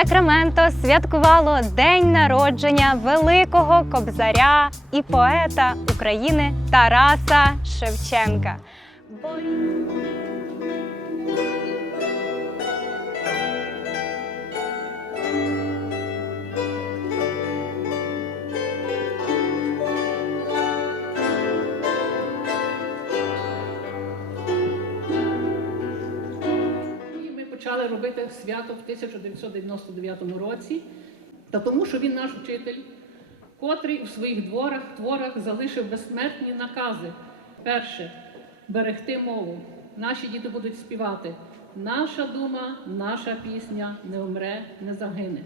Сакраменто святкувало день народження великого кобзаря і поета України Тараса Шевченка. Почали робити свято в 1999 році, та тому, що він наш вчитель, котрий у своїх дворах, творах залишив безсмертні накази. Перше берегти мову. Наші діти будуть співати. Наша дума, наша пісня не умре, не загине.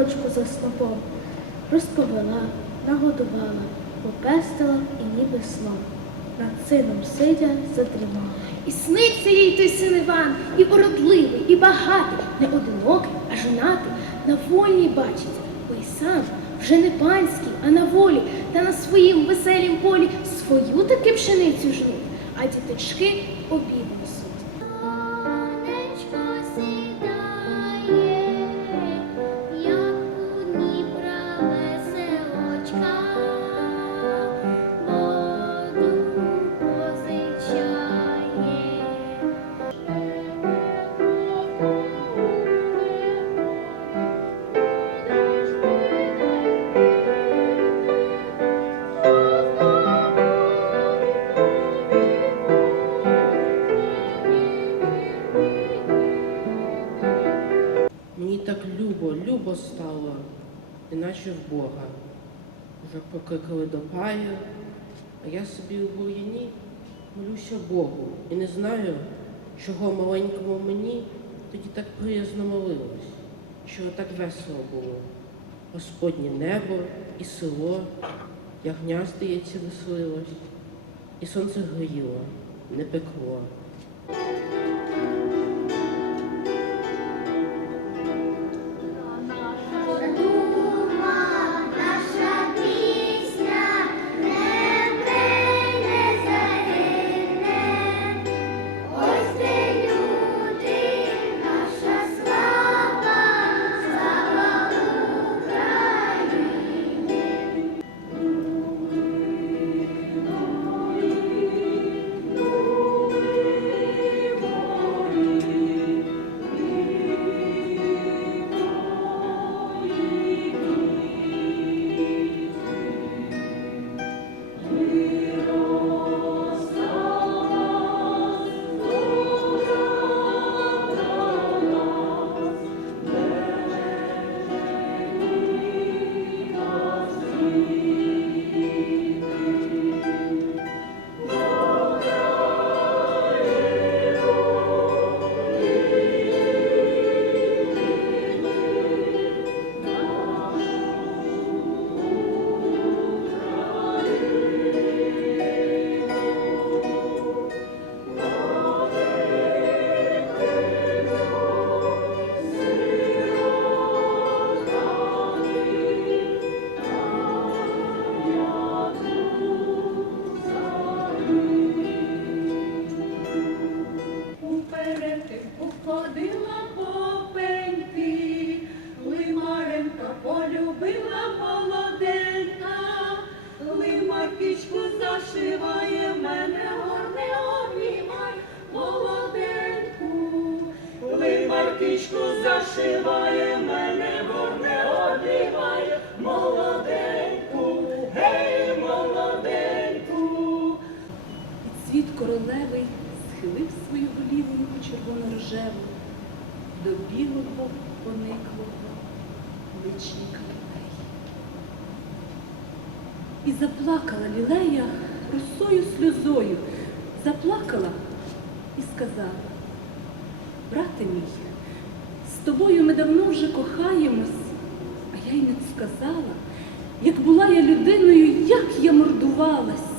У холодочку за снопом, розповела, нагодувала, попестила і ніби сном. Над сином сидя задрімала. І сниться їй той син Іван, і породливий, і багатий, не одинокий, а жонатий, на вольній бачиться, бо й сам вже не панський, а на волі, та на своїм веселім полі свою таки пшеницю жнуть, а діточки обід стало, іначе в Бога. Вже покликали до паю, а я собі у бур'яні молюся Богу і не знаю, чого маленькому мені тоді так приязно молилось, що так весело було. Господнє небо і село, ягня, здається, веселилось, і сонце гріло, не пекло. Стрічку зашиває, мене горне обіймає, молоденьку, гей, молоденьку. Світ королевий схилив свою голівоньку червоно-рожеву до білого пониклого личника лілеї. І заплакала лілея росою сльозою, заплакала і сказала, брате мій, з тобою ми давно вже кохаємось, а я й не сказала, як була я людиною, як я мордувалась.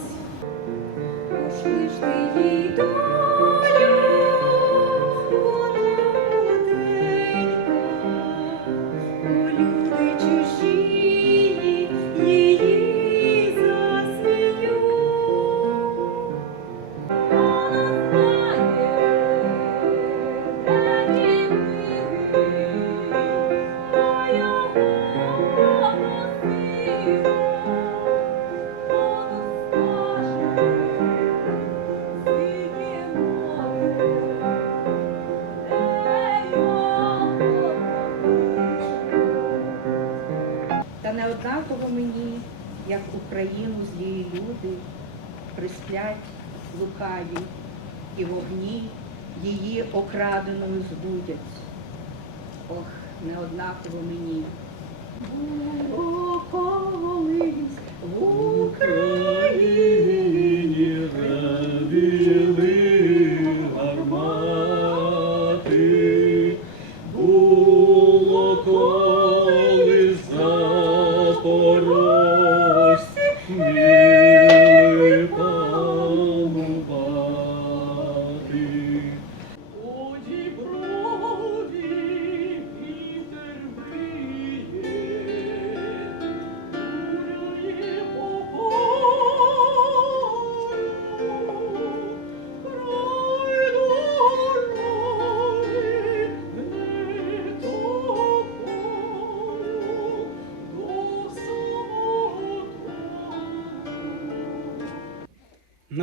Як Україну злі люди, присплять лукаві, і вогні її окраденою збудять. Ох, неоднаково мені. Україні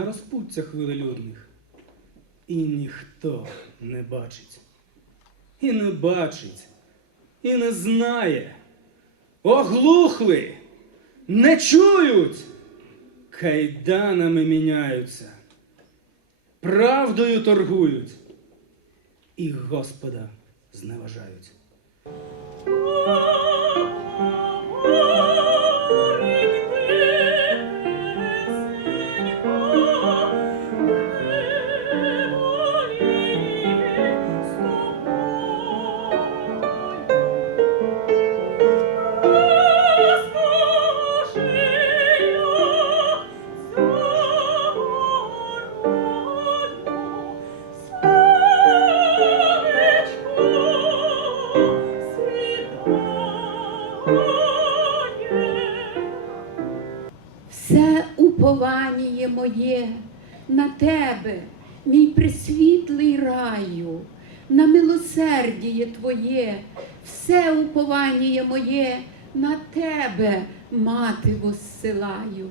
на розпуттях велелюдних. І ніхто не бачить, і не бачить, і не знає. Оглухли, не чують, кайданами міняються, правдою торгують і Господа зневажають. Тебе, мій присвітлий раю, на милосердіє Твоє, все уповання моє на тебе, мати, воссилаю.